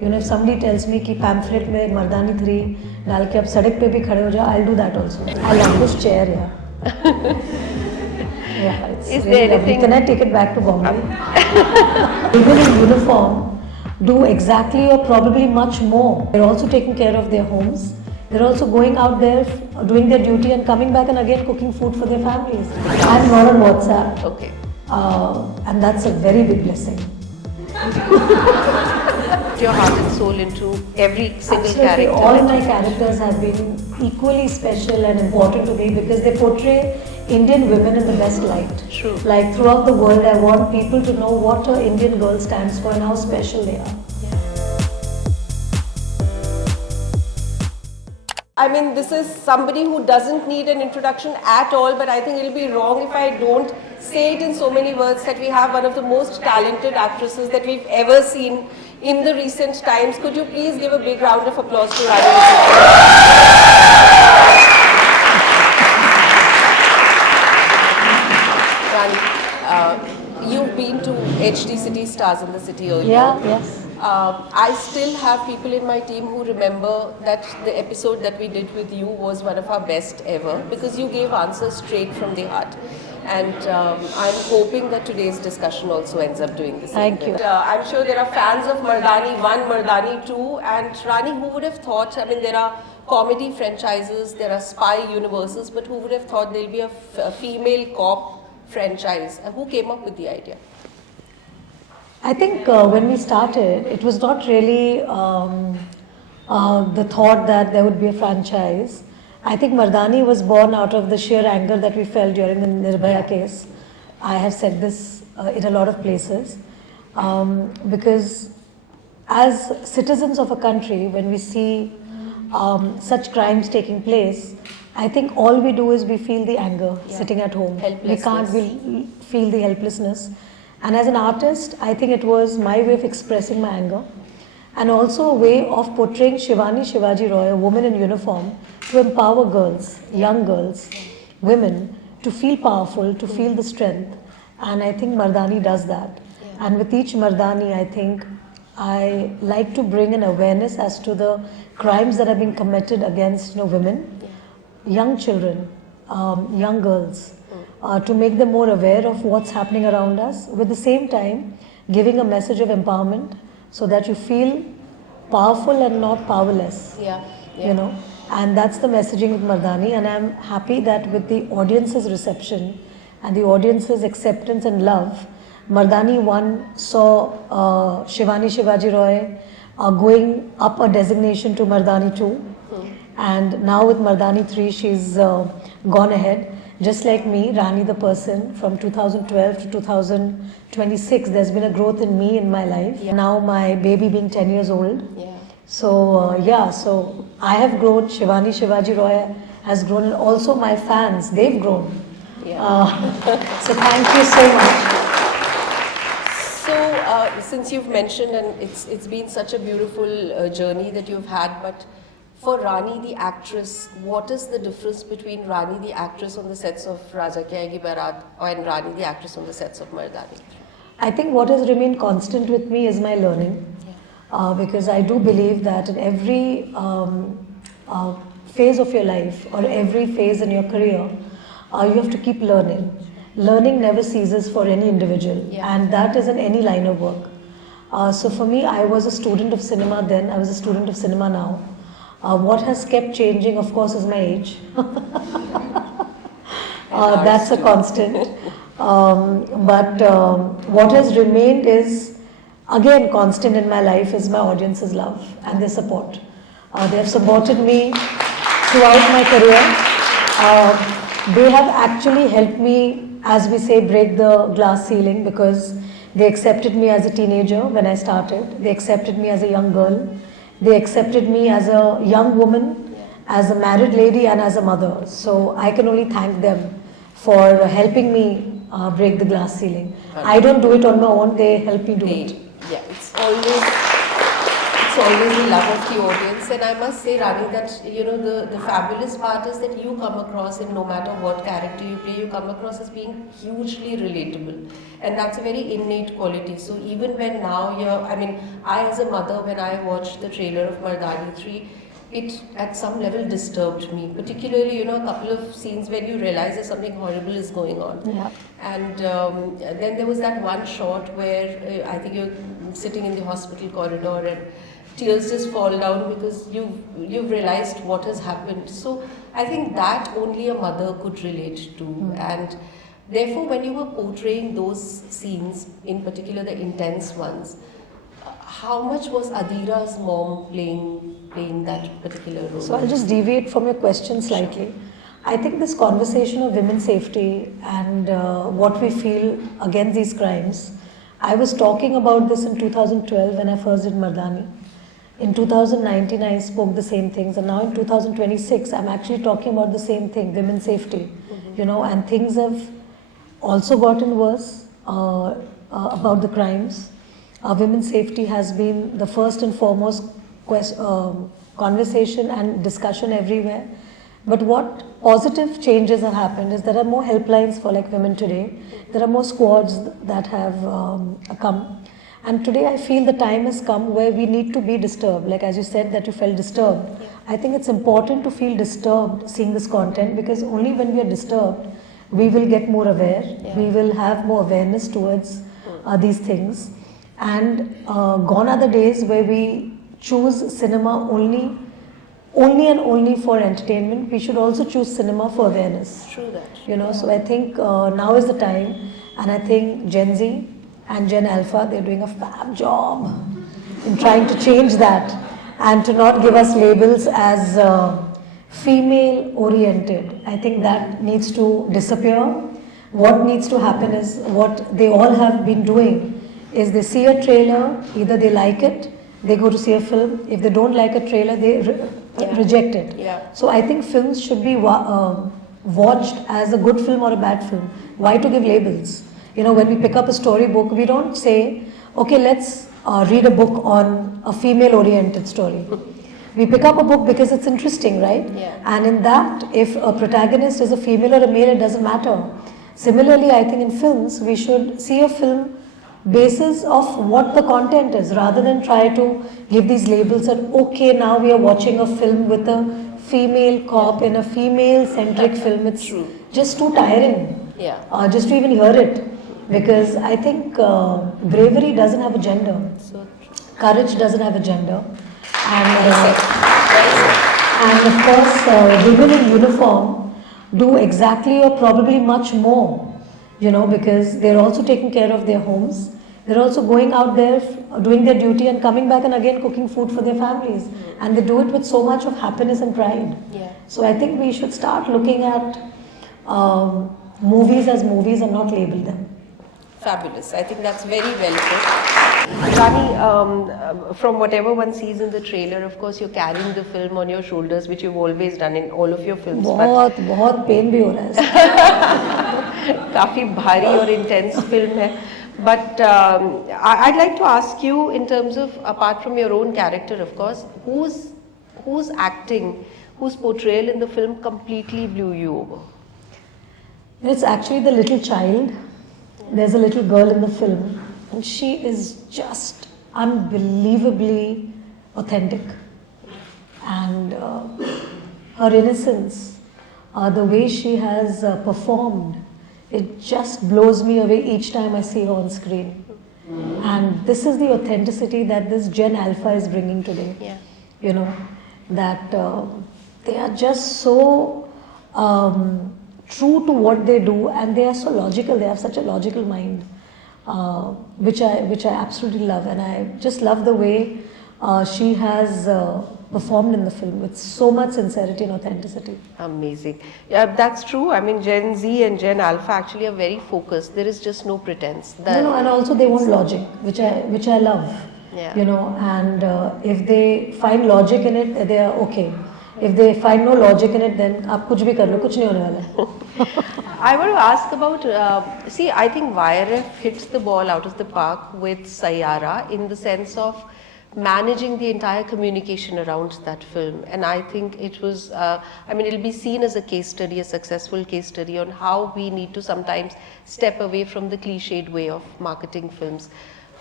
You know, if somebody tells me कि pamphlet में मर्दानी 3 डाल के अब सड़क पे भी खड़े हो जाओ, I'll do that also. I love this chair, yeah. Yeah, it's Is really there lovely. anything? Can I take it back to Bombay? Women in uniform do exactly or probably much more. They're also taking care of their homes. They're also going out there, doing their duty and coming back and again cooking food for their families. I'm not on WhatsApp. Okay. And that's a very big blessing. Your heart and soul into every single Absolutely, character. all my characters have been equally special and important to me because they portray Indian women in the best light. True. Like throughout the world, I want people to know what an Indian girl stands for and how special they are. I mean, this is somebody who doesn't need an introduction at all, but I think it'll be wrong if I don't say it in so many words that we have one of the most talented actresses that we've ever seen in the recent times. Could you please give a big round of applause to Rani? Rani, you've been to HD City Stars in the City earlier. Yeah, yes. I still have people in my team who remember that the episode that we did with you was one of our best ever because you gave answers straight from the heart. And I'm hoping that today's discussion also ends up doing the same. Thank you. I'm sure there are fans of Mardani 1, Mardani 2, and Rani, who would have thought, I mean, there are comedy franchises, there are spy universes, but who would have thought there'll be a female cop franchise? Who came up with the idea? I think when we started, it was not really the thought that there would be a franchise. I think Mardani was born out of the sheer anger that we felt during the Nirbhaya case. I have said this in a lot of places because as citizens of a country, when we see such crimes taking place, I think all we do is we feel the anger sitting at home. We can't feel the helplessness. And as an artist, I think it was my way of expressing my anger and also a way of portraying Shivani Shivaji Roy, a woman in uniform, to empower girls, young girls, women, to feel powerful, to feel the strength. And I think Mardani does that. Yeah. And with each Mardani, I think I like to bring an awareness as to the crimes that have been committed against women, young children, young girls. To make them more aware of what's happening around us, with the same time giving a message of empowerment so that you feel powerful and not powerless. You know, and that's the messaging with Mardani, and I'm happy that with the audience's reception and the audience's acceptance and love, Mardani 1 saw Shivani Shivaji Roy going up a designation to Mardani 2, and now with Mardani 3 she's gone ahead. Just like me, Rani the person, from 2012 to 2026, there's been a growth in me in my life. Yeah. Now my baby being 10 years old. Yeah. So, so I have grown, Shivani Shivaji Roy has grown, and also my fans, they've grown. Yeah. So thank you so much. So, since you've mentioned, and it's been such a beautiful journey that you've had, but for Rani the actress, what is the difference between Rani the actress on the sets of Raja Ki Aayegi Baraat and Rani the actress on the sets of Mardani? I think what has remained constant with me is my learning. Because I do believe that in every phase of your life or every phase in your career, you have to keep learning. Learning never ceases for any individual, and that is in any line of work. So for me, I was a student of cinema then, I was a student of cinema now. What has kept changing, of course, is my age. That's a constant. But what has remained is, again, constant in my life is my audience's love and their support. They have supported me throughout my career. They have actually helped me, as we say, break the glass ceiling, because they accepted me as a teenager when I started. They accepted me as a young girl. They accepted me as a young woman, as a married lady, and as a mother. So I can only thank them for helping me break the glass ceiling. I don't do it on my own, they help me do it. Yeah, it's always the love of the audience, and I must say, Rani, that the fabulous part is that you come across, in no matter what character you play, you come across as being hugely relatable, and that's a very innate quality. So even when now I as a mother, when I watched the trailer of Mardani 3, it at some level disturbed me, particularly a couple of scenes when you realize that something horrible is going on. Yeah. And then there was that one shot where I think you're sitting in the hospital corridor and tears just fall down because you've realized what has happened. So I think that only a mother could relate to. And therefore, when you were portraying those scenes, in particular the intense ones, how much was Adira's mom playing that particular role? So I'll just deviate from your question slightly. I think this conversation of women's safety and what we feel against these crimes, I was talking about this in 2012 when I first did Mardani. In 2019 I spoke the same things, and now in 2026 I'm actually talking about the same thing, women's safety. And things have also gotten worse about the crimes. Women's safety has been the first and foremost conversation and discussion everywhere. But what positive changes have happened is there are more helplines for women today. There are more squads that have come. And today I feel the time has come where we need to be disturbed. Like as you said that you felt disturbed. I think it's important to feel disturbed seeing this content, because only when we are disturbed we will get more aware. We will have more awareness towards these things. And gone are the days where we choose cinema only and only for entertainment. We should also choose cinema for awareness. True that. So I think now is the time, and I think Gen Z and Gen Alpha, they're doing a fab job in trying to change that and to not give us labels as female oriented. I think that needs to disappear. What needs to happen is what they all have been doing is they see a trailer, either they like it, they go to see a film. If they don't like a trailer, they reject it. Yeah. So I think films should be watched as a good film or a bad film. Why to give labels? When we pick up a storybook, we don't say, okay, let's read a book on a female-oriented story. We pick up a book because it's interesting, right? Yeah. And in that, if a protagonist is a female or a male, it doesn't matter. Similarly, I think in films, we should see a film basis of what the content is, rather than try to give these labels that, okay, now we are watching a film with a female cop in a female-centric film. It's just too tiring. Just to even hear it. Because I think bravery doesn't have a gender. Courage doesn't have a gender. And of course, women in uniform do exactly or probably much more. Because they're also taking care of their homes. They're also going out there, doing their duty and coming back and again cooking food for their families. And they do it with so much of happiness and pride. So I think we should start looking at movies as movies and not label them. Fabulous. I think that's very well put. Rani, from whatever one sees in the trailer, of course, you're carrying the film on your shoulders, which you've always done in all of your films. बहुत pain भी हो रहा है. काफी भारी और intense film है. But I'd like to ask you, in terms of, apart from your own character, of course, whose acting, whose portrayal in the film completely blew you over? It's actually the little child. There's a little girl in the film, and she is just unbelievably authentic. And her innocence, the way she has performed, it just blows me away each time I see her on screen. And this is the authenticity that this Gen Alpha is bringing today. That they are just so true to what they do, and they are so logical. They have such a logical mind, which I absolutely love, and I just love the way she has performed in the film with so much sincerity and authenticity. Amazing. Yeah, that's true. I mean, Gen Z and Gen Alpha actually are very focused. There is just no pretense. No, and also they want logic, which I love. And if they find logic in it, they are okay. If they find no logic in it, then आप कुछ भी कर लो, कुछ नहीं होने वाला है. I want to ask about, I think YRF hits the ball out of the park with Sayyara, in the sense of managing the entire communication around that film. And I think it was, it'll be seen as a case study, a successful case study on how we need to sometimes step away from the cliched way of marketing films.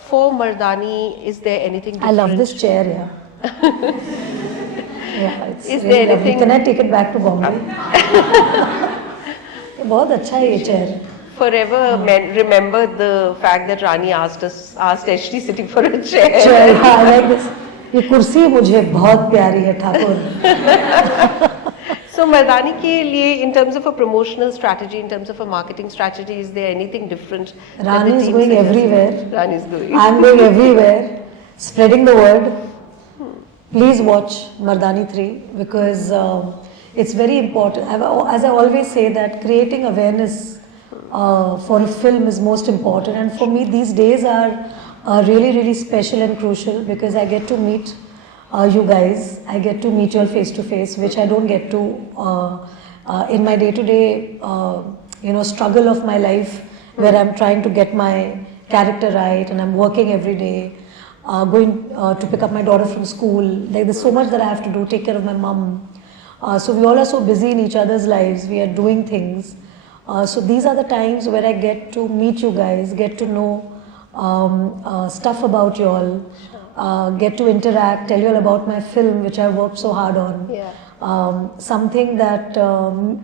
For Mardani, is there anything I different? love this chair, yeah. Yeah, it's Is really there lovely. anything- Can I take it back to Bombay? बहुत अच्छा है ये chair. Forever remember the fact that Rani asked HD sitting for a chair. Chair, हाँ, I like this. ये कुर्सी मुझे बहुत प्यारी है Thakur. So Mardani ke liye, in terms of a promotional strategy, in terms of a marketing strategy, is there anything different? that the Rani is team going suggests? everywhere. Rani is going. I'm going everywhere, spreading the word. Please watch Mardani 3 because it's very important. As I always say that creating awareness for a film is most important, and for me these days are really, really special and crucial because I get to meet you guys. I get to meet you all face to face, which I don't get to in my day-to-day struggle of my life, where I'm trying to get my character right and I'm working every day, going to pick up my daughter from school. Like there's so much that I have to do, take care of my mum. So we all are so busy in each other's lives. We are doing things. So these are the times where I get to meet you guys, get to know stuff about you all, get to interact, tell you all about my film, which I worked so hard on. Yeah. Something that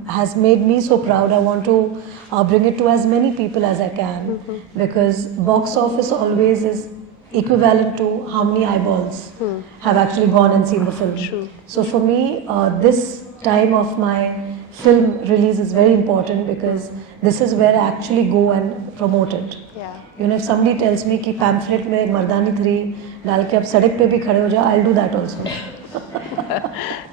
has made me so proud. I want to bring it to as many people as I can, because box office always is equivalent to how many eyeballs have actually gone and seen the film. True. So for me, this time of my film release is very important because this is where I actually go and promote it. Yeah. You know, if somebody tells me कि pamphlet में मर्दानी 3 डाल के आप सड़क पे भी खड़े हो जाओ, I'll do that also.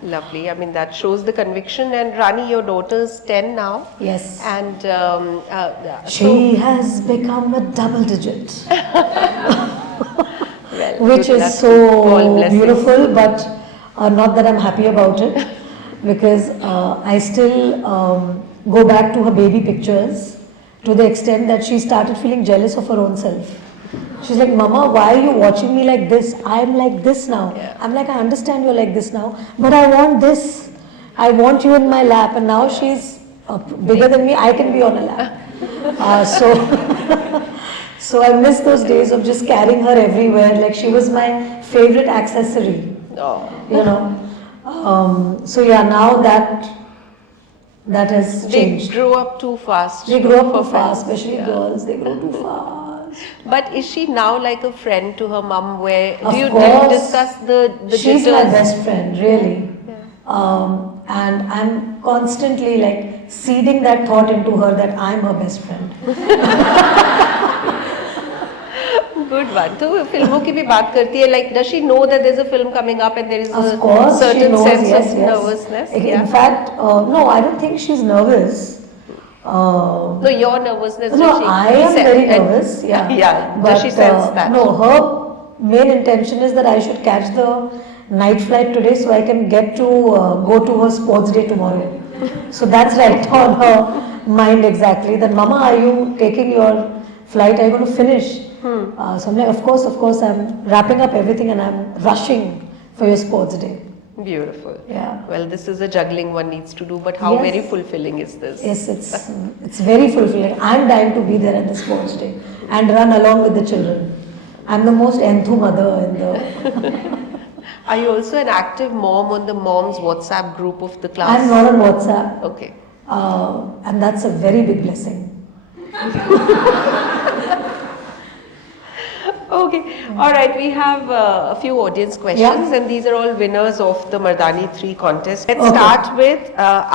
Lovely. I mean, that shows the conviction. And Rani, your daughter's 10 now. Yes. And She has become a double digit, well, which good is luck. so All blessings. beautiful, but not that I'm happy about it, because I still go back to her baby pictures to the extent that she started feeling jealous of her own self. She's like, Mama, why are you watching me like this? I'm like this now. Yeah. I'm like, I understand you're like this now, but I want this. I want you in my lap. And now she's bigger than me, I can be on a lap. So I miss those days of just carrying her everywhere. Like she was my favorite accessory, Oh. you know. So yeah, now that has They changed. grew up too fast. They grow up for too fast, friends. especially Yeah. girls. They grow too fast. But is she now like a friend to her mum? Where Of do you course. discuss the She's my jitters? best friend, really. And I'm constantly like seeding that thought into her that I'm her best friend. Good one. तो फिल्मों की भी बात करती है. Like, does she know that there's a film coming up and there is Of a course, she certain knows, sense yes, of yes. nervousness? In Yeah. fact, no, I don't think she's nervous. No, your nervousness. No, does she I am sen- very and- nervous, yeah. Yeah. But, Does she sense that? No, her main intention is that I should catch the night flight today so I can get to go to her sports day tomorrow. So that's right on her mind exactly. That, Mama, are you taking your flight? Are you going to finish? So I'm like, of course, I'm wrapping up everything and I'm rushing for your sports day. Beautiful. Yeah. Well, this is a juggling one needs to do, but how Yes. very fulfilling is this? Yes, it's very fulfilling. I'm dying to be there at the sports day and run along with the children. I'm the most enthu mother in the. Are you also an active mom on the mom's WhatsApp group of the class? I'm not on WhatsApp, Okay. and that's a very big blessing. Okay. All right. We have a few audience questions, Yeah. and these are all winners of the Mardani 3 contest. Let's Okay. start with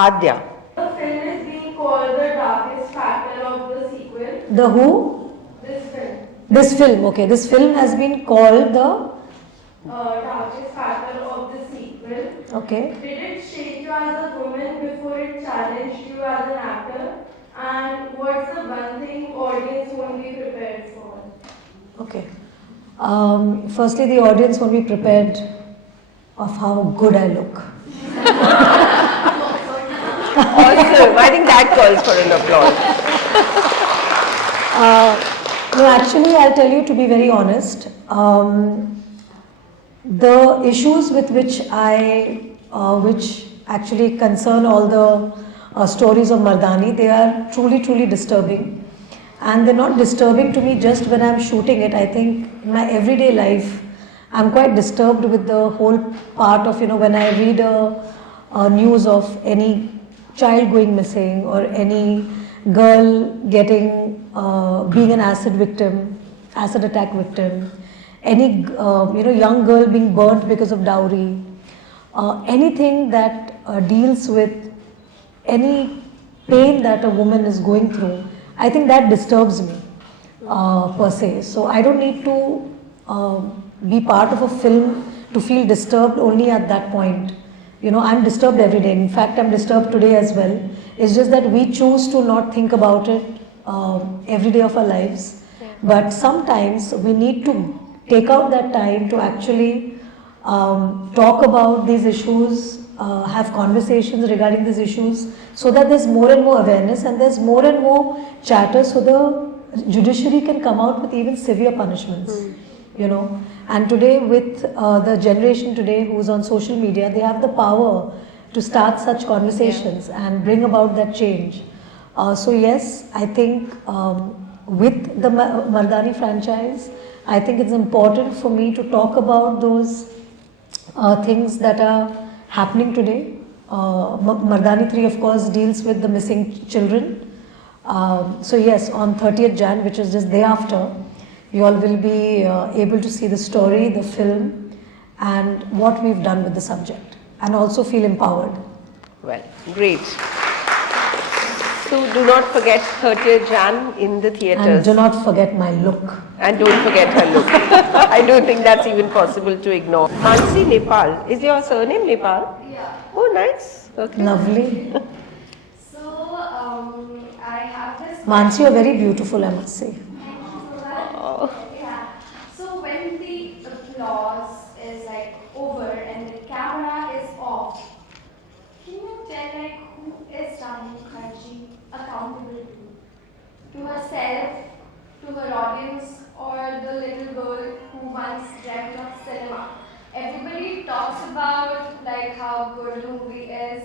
Adya. The film is being called the darkest factor of the sequel. The who? This film, This film, okay. This film has been called the. darkest factor of the sequel. Okay. Did it shape you as a woman before it challenged you as an actor? And what's the one thing audience won't be prepared for? Okay. Firstly, the audience won't be prepared of how good I look. Awesome. I think that calls for an applause. No, actually, I'll tell you to be very honest. the issues with which which actually concern all the stories of Mardani, they are truly, truly disturbing. And they're not disturbing to me just when I'm shooting it. I think in my everyday life, I'm quite disturbed with the whole part of, when I read a news of any child going missing or any girl being an acid attack victim, any young girl being burnt because of dowry, anything that deals with any pain that a woman is going through, I think that disturbs me per se. So I don't need to be part of a film to feel disturbed only at that point. I'm disturbed every day. In fact, I'm disturbed today as well. It's just that we choose to not think about it every day of our lives. Yeah. But sometimes we need to take out that time to actually talk about these issues, have conversations regarding these issues, so that there's more and more awareness and there's more and more chatter, so the judiciary can come out with even severe punishments. And today with the generation today who's on social media, they have the power to start such conversations and bring about that change. So yes, I think with the Mardani franchise, I think it's important for me to talk about those things that are happening today. Mardani 3 of course deals with the missing children. So yes, on 30th Jan, which is just day after, you all will be able to see the story, the film, and what we've done with the subject, and also feel empowered. Well, great. So do not forget 30th Jan in the theatres. And do not forget my look. And don't forget her look. I don't think that's even possible to ignore. Mansi Nepal. Is your surname Nepal? Yeah. Oh, nice. Okay. Lovely. So, I have this. Mansi, you're very beautiful, I must say. Thank you for that. Yeah. So when the applause is like over and the camera is off, can you tell like who is Rani Mukherjee accountable to herself, to her audience, or the little girl who once dreamt of cinema? Everybody talks about like how good a movie is,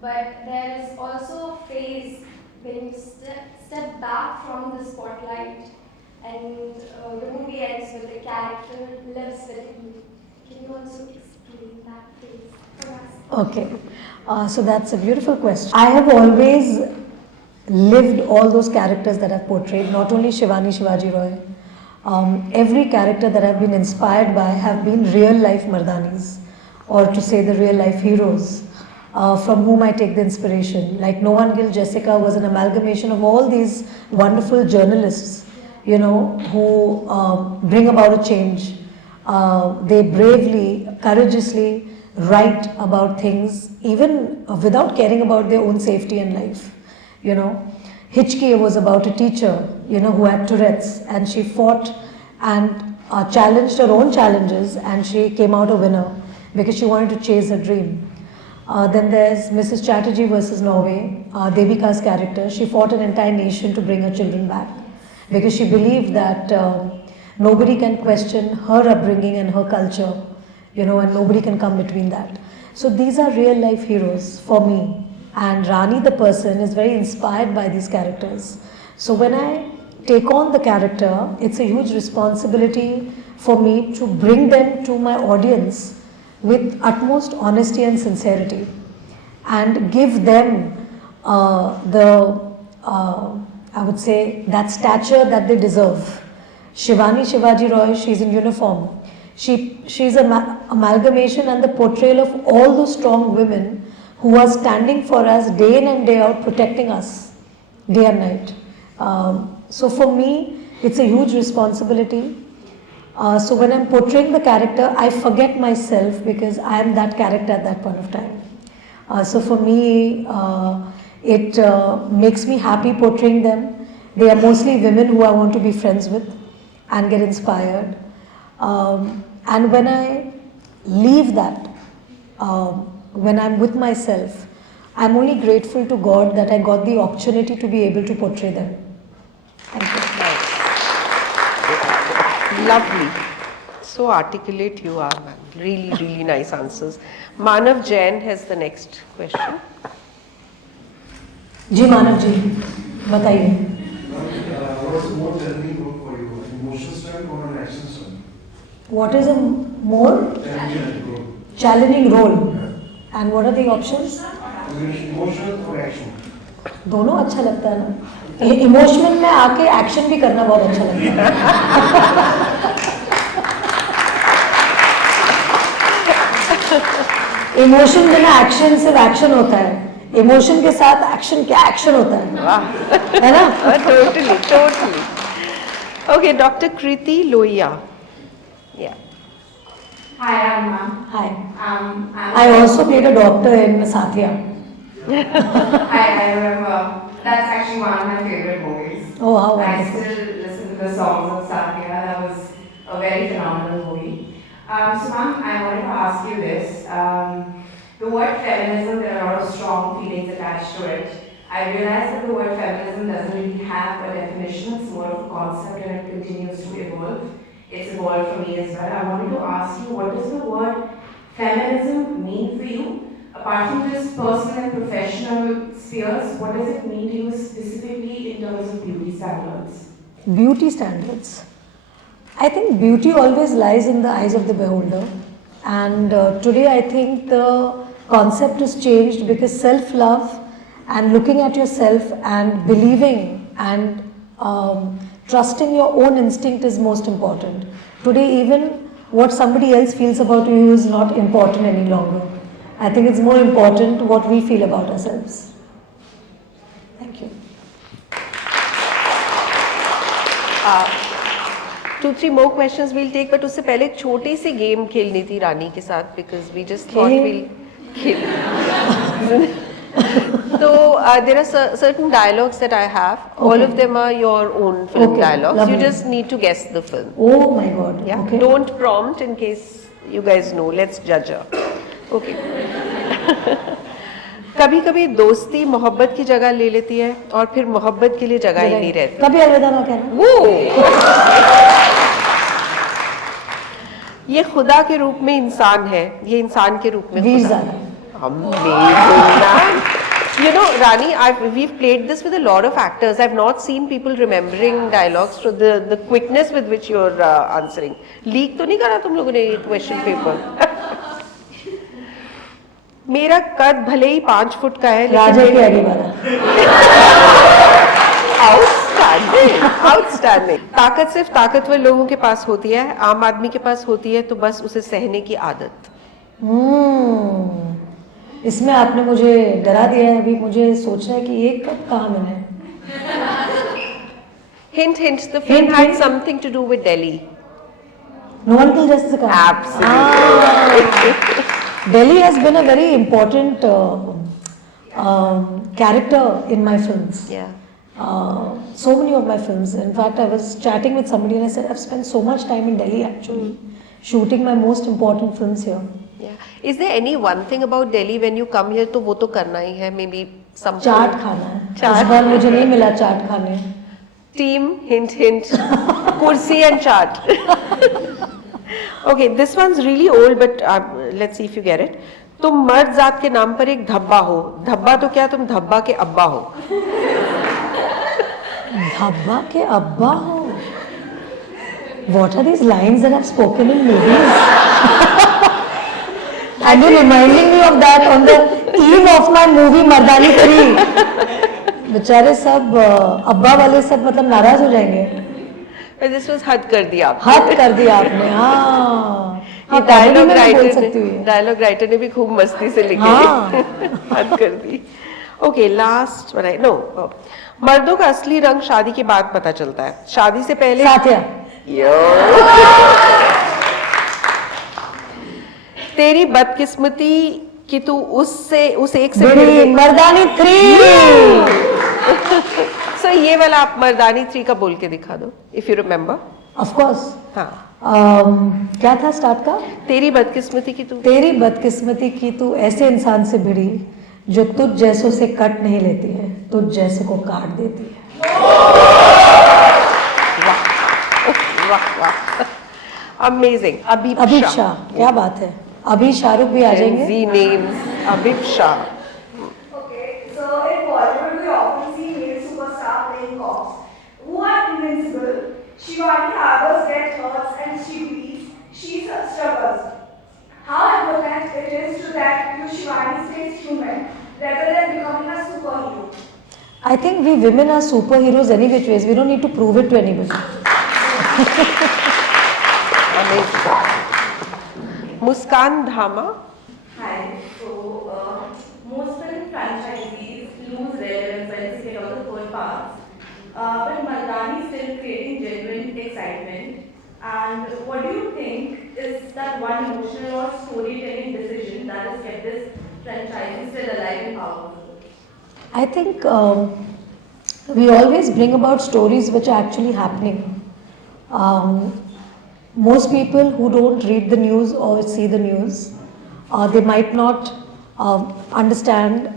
but there is also a phase when you step back from the spotlight and the movie ends with the character lives with you. Can you also explain that phase for us? Okay, so that's a beautiful question. I have always lived all those characters that I've portrayed, not only Shivani Shivaji Roy. Every character that I've been inspired by have been real life Mardanis, or to say the real life heroes, from whom I take the inspiration. Like Nohan Gill Jessica was an amalgamation of all these wonderful journalists, who bring about a change. They bravely, courageously write about things, even without caring about their own safety and life. Hitchki was about a teacher, who had Tourette's, and she fought and challenged her own challenges, and she came out a winner because she wanted to chase her dream. Then there's Mrs. Chatterjee versus Norway, Devika's character. She fought an entire nation to bring her children back because she believed that nobody can question her upbringing and her culture, and nobody can come between that. So these are real life heroes for me. And Rani the person is very inspired by these characters. So when I take on the character, it's a huge responsibility for me to bring them to my audience with utmost honesty and sincerity, and give them I would say, that stature that they deserve. Shivani Shivaji Roy, she's in uniform. She's an amalgamation and the portrayal of all those strong women who are standing for us day in and day out, protecting us day and night. So for me, it's a huge responsibility. So when I'm portraying the character, I forget myself because I am that character at that point of time. So for me, it makes me happy portraying them. They are mostly women who I want to be friends with and get inspired. And when I leave that, when I'm with myself, I'm only grateful to God that I got the opportunity to be able to portray them. Thank you. Lovely. So articulate you are, man. Really, really nice answers. Manav Jain has the next question. जी मानव जी बताइए. What is the more challenging role for you, an emotional stunt or an action stunt? What is a more Challenging role. challenging role? And what are the options? Emotional or action? दोनों अच्छा लगता है ना. Emotional में आके action भी करना बहुत अच्छा लगता है. इमोशन बिना एक्शन सिर्फ एक्शन होता है. इमोशन के साथ एक्शन क्या एक्शन होता है, है ना? Totally, totally. Okay, Dr. Kriti Lohia. Yeah. Hi, I'm ma'am. Hi. I'm I also played a doctor in Satya. I remember. That's actually one of my favorite movies. Oh, how I wonderful. still listen to the songs of Satya. That was a very phenomenal movie. So, ma'am, I wanted to ask you this. The word feminism, there are a lot of strong feelings attached to it. I realize that the word feminism doesn't really have a definition. It's more of a concept and it continues to evolve. It's evolved for me as well. I wanted to ask you, what does the word feminism mean for you? Apart from this personal and professional spheres, what does it mean to you specifically in terms of beauty standards? Beauty standards. I think beauty always lies in the eyes of the beholder. And today I think the concept is changed because self-love and looking at yourself and believing and trusting your own instinct is most important. Today even what somebody else feels about you is not important any longer. I think it's more important what we feel about ourselves. Thank you. 2-3 more questions we'll take, but उससे पहले एक छोटी सी game खेलनी थी रानी के साथ because we just thought we'll खेल. So there are certain dialogues that I have. All of them are your own film Okay, dialogues. lovely. You just need to guess the film. Oh my God. Yeah. Okay. Don't prompt in case you guys know. Let's judge her. Okay. कभी कभी दोस्ती मोहब्बत की जगह ले लेती है और फिर मोहब्बत के लिए जगह ही नहीं रहती. कभी अलविदा ना कहना. वो ये खुदा के रूप में इंसान है, ये इंसान के रूप में वीर खुदा. ज़ादा. You know, Rani, we've played this with a lot of actors. I've not seen people remembering dialogues for the quickness with which you're answering. Leak तो नहीं करा तुम लोगों ने ये question paper? मेरा कद भले ही 5 फुट का है, राजा लेकिन के आगे वाला. Outstanding, outstanding. ताकत सिर्फ ताकतवर लोगों के पास होती है, आम आदमी के पास होती है तो बस उसे सहने की आदत. इसमें आपने मुझे डरा दिया है. अभी मुझे सोचना है कि ये कब कहाँ मिले. Hint, hint. The film Hint, had hint. something to do with Delhi. No one will just come. Absolutely. Delhi has been a very important character in my films. Yeah. So many of my films. In fact, I was chatting with somebody and I said, I've spent so much time in Delhi actually, shooting my most important films here. Yeah. Is there any one thing about Delhi when you come here तो वो तो करना ही है, maybe some चाट खाना है. चाट. इस बार मुझे नहीं मिला चाट खाने. team, hint, hint, kursi and chaat. Okay, this one's really old, but let's see if you get it. तुम मर्द जात के नाम पर एक धब्बा हो. धब्बा तो क्या, तुम धब्बा के अब्बा हो. धब्बा के अब्बा हो. What are these lines that I've spoken in movies? And you're reminding me of that on the eve of my movie Mardani 3. बेचारे सब अब्बा वाले सब मतलब नाराज हो जाएंगे. But this was हद कर दिया आपने. हद कर दिया आपने. हाँ. ये डायलॉग डायलॉग राइटर ने भी खूब मस्ती से लिखे. हाँ. हद कर दी. Okay, last one. नो, मर्दों का असली रंग शादी के बाद पता चलता है, शादी से पहले. साथिया. तेरी बदकिस्मती कि तू उससे उस एक से मेरी मर्दानी 3. सो ये वाला आप मर्दानी 3 का बोल के दिखा दो, if you remember. Of course. हाँ. क्या था स्टार्ट का? तेरी बदकिस्मती की तू. तेरी बदकिस्मती की तू ऐसे इंसान से भिड़ी जो तुझ जैसों से कट नहीं लेती है, तुझ जैसे को काट देती है. वाह वाह. Amazing. Abhi अभिप शाह, क्या बात है, अभी शाहरुख भी आ जाएंगे. Z names. Abhi Shah. Okay, so in Bollywood we often see male superstar playing cops who are invincible. Shivani harbors death hurts and she bleeds. She struggles. How important it is to that you Shivani stays human rather than becoming a superhero. I think we women are superheroes any which ways. We don't need to prove it to anybody. Amazing. Muskan Dhama. Hi. So, most film franchisees lose relevance when they get all the third parts. But Mardani is still creating genuine excitement. And what do you think is that one emotional or storytelling decision that has kept this franchise still alive and powerful? I think we always bring about stories which are actually happening. Most people who don't read the news or see the news, they might not understand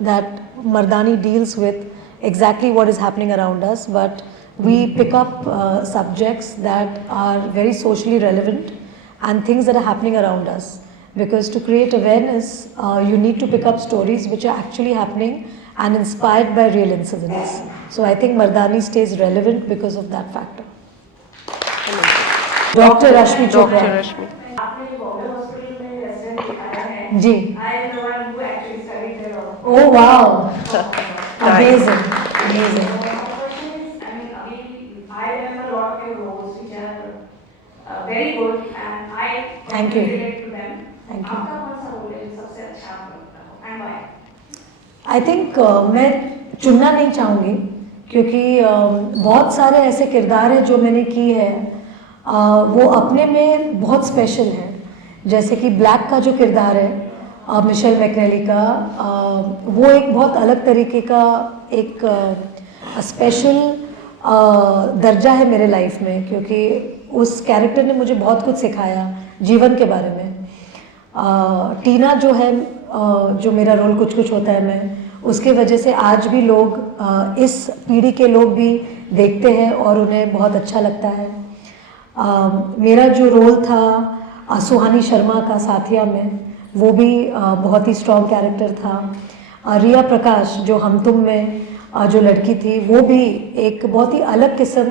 that Mardani deals with exactly what is happening around us, but we pick up subjects that are very socially relevant and things that are happening around us. Because to create awareness, you need to pick up stories which are actually happening and inspired by real incidents. So I think Mardani stays relevant because of that factor. Dr. Rashmi Chopra. Dr. Rashmi. आपने Bombay hospital में resident दिखाया है. जी. I am the one who actually studied there. Oh wow! Amazing, amazing. My question is, I mean, I remember a lot of your roles which are very good and I Thank can you. relate to them. Thank you. आपका कौन सा role है जो सबसे अच्छा आपको लगता हो and why? आई थिंक मैं चुनना नहीं चाहूँगी क्योंकि बहुत सारे ऐसे किरदार हैं जो मैंने की है वो अपने में बहुत स्पेशल हैं. जैसे कि ब्लैक का जो किरदार है मिशेल मैकनेली का, वो एक बहुत अलग तरीके का एक स्पेशल दर्जा है मेरे लाइफ में, क्योंकि उस कैरेक्टर ने मुझे बहुत कुछ सिखाया जीवन के बारे में. टीना जो है, जो मेरा रोल कुछ कुछ होता है मैं, उसके वजह से आज भी लोग इस पीढ़ी के लोग भी देखते हैं और उन्हें बहुत अच्छा लगता है. मेरा जो रोल था सुहानी शर्मा का साथिया में, वो भी बहुत ही स्ट्रॉन्ग कैरेक्टर था. रिया प्रकाश जो हम तुम में जो लड़की थी, वो भी एक बहुत ही अलग किस्म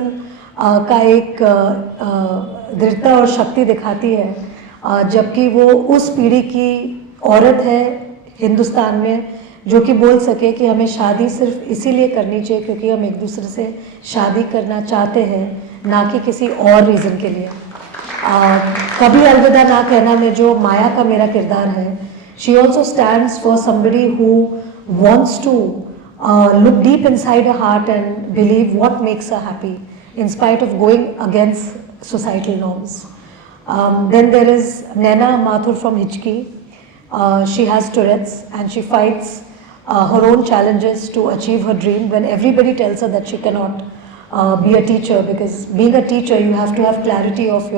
का एक दृढ़ता और शक्ति दिखाती है, जबकि वो उस पीढ़ी की औरत है हिंदुस्तान में जो कि बोल सके कि हमें शादी सिर्फ इसीलिए करनी चाहिए क्योंकि हम एक दूसरे से शादी करना चाहते हैं, ना कि किसी और रीज़न के लिए. कभी अलविदा ना कहना में जो माया का मेरा किरदार है, she also stands for somebody who wants to look deep inside her heart and believe what makes her happy in spite of going against societal norms. Then there is Naina Mathur from Hichki. She has Tourette's and she fights her own challenges to achieve her dream when everybody tells her that she cannot be a teacher, because being a teacher you have to have clarity of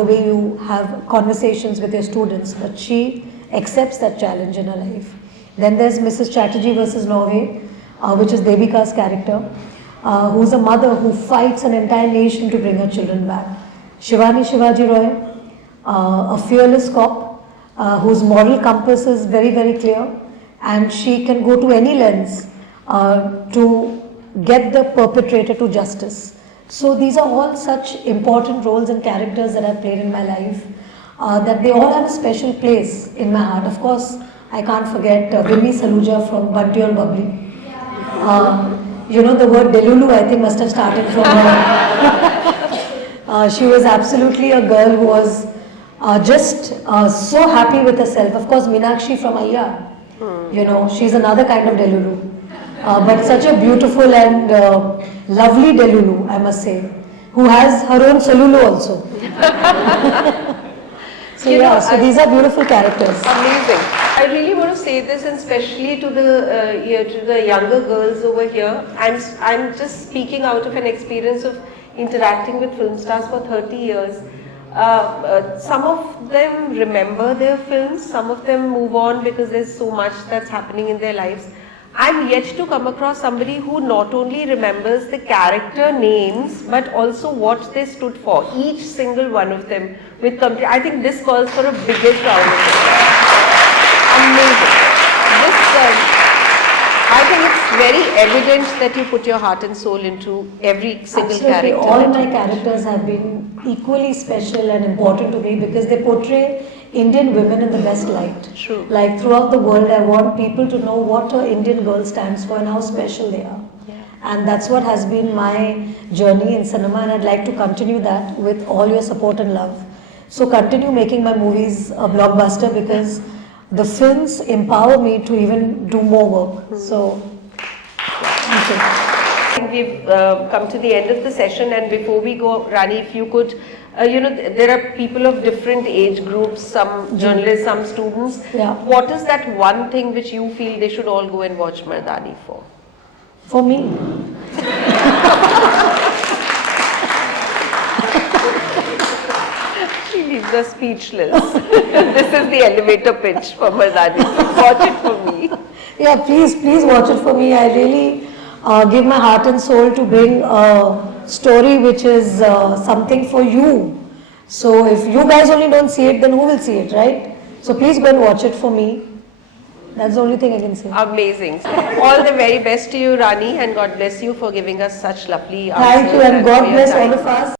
the way you have conversations with your students, but she accepts that challenge in her life. Then there's Mrs. Chatterjee versus Norway, which is Devika's character. Who's a mother who fights an entire nation to bring her children back. Shivani Shivaji Roy, a fearless cop whose moral compass is very, very clear, and she can go to any lengths to get the perpetrator to justice. So these are all such important roles and characters that I've played in my life, that they all have a special place in my heart. Of course, I can't forget Vimmi Saluja from Bunty or Bubbly. You know, the word Delulu, I think, must have started from her. She was absolutely a girl who was just so happy with herself. Of course, Meenakshi from Ayya, you know, she's another kind of Delulu. But such a beautiful and lovely Delulu, I must say, who has her own Salulu also. So You know, so these are beautiful characters. Amazing. I really want to say this, and especially to the younger girls over here. I'm just speaking out of an experience of interacting with film stars for 30 years. Some of them remember their films. Some of them move on because there's so much that's happening in their lives. I'm yet to come across somebody who not only remembers the character names but also what they stood for, each single one of them with complete. I think this calls for a biggest round of applause. Amazing. I think it's very evident that you put your heart and soul into every single Absolutely. character. All that my you characters have been equally special and important to me because they portray Indian women in the best light. True. Like throughout the world, I want people to know what an Indian girl stands for and how special they are. Yeah. And that's what has been my journey in cinema, and I'd like to continue that with all your support and love. So continue making my movies a blockbuster because the films empower me to even do more work. So, thank you. I think we've come to the end of the session, and before we go, Rani, if you could, there are people of different age groups, some journalists, some students. Yeah. What is that one thing which you feel they should all go and watch Mardani for? For me. She leaves us speechless. This is the elevator pitch for Mardani. Watch it for me. Yeah, please watch it for me. I really give my heart and soul to bring a story which is something for you. So if you guys only don't see it, then who will see it, right? So please go and watch it for me. That's the only thing I can say. Amazing. All the very best to you, Rani, and God bless you for giving us such lovely answers. Thank you, and for God your bless time. all of us.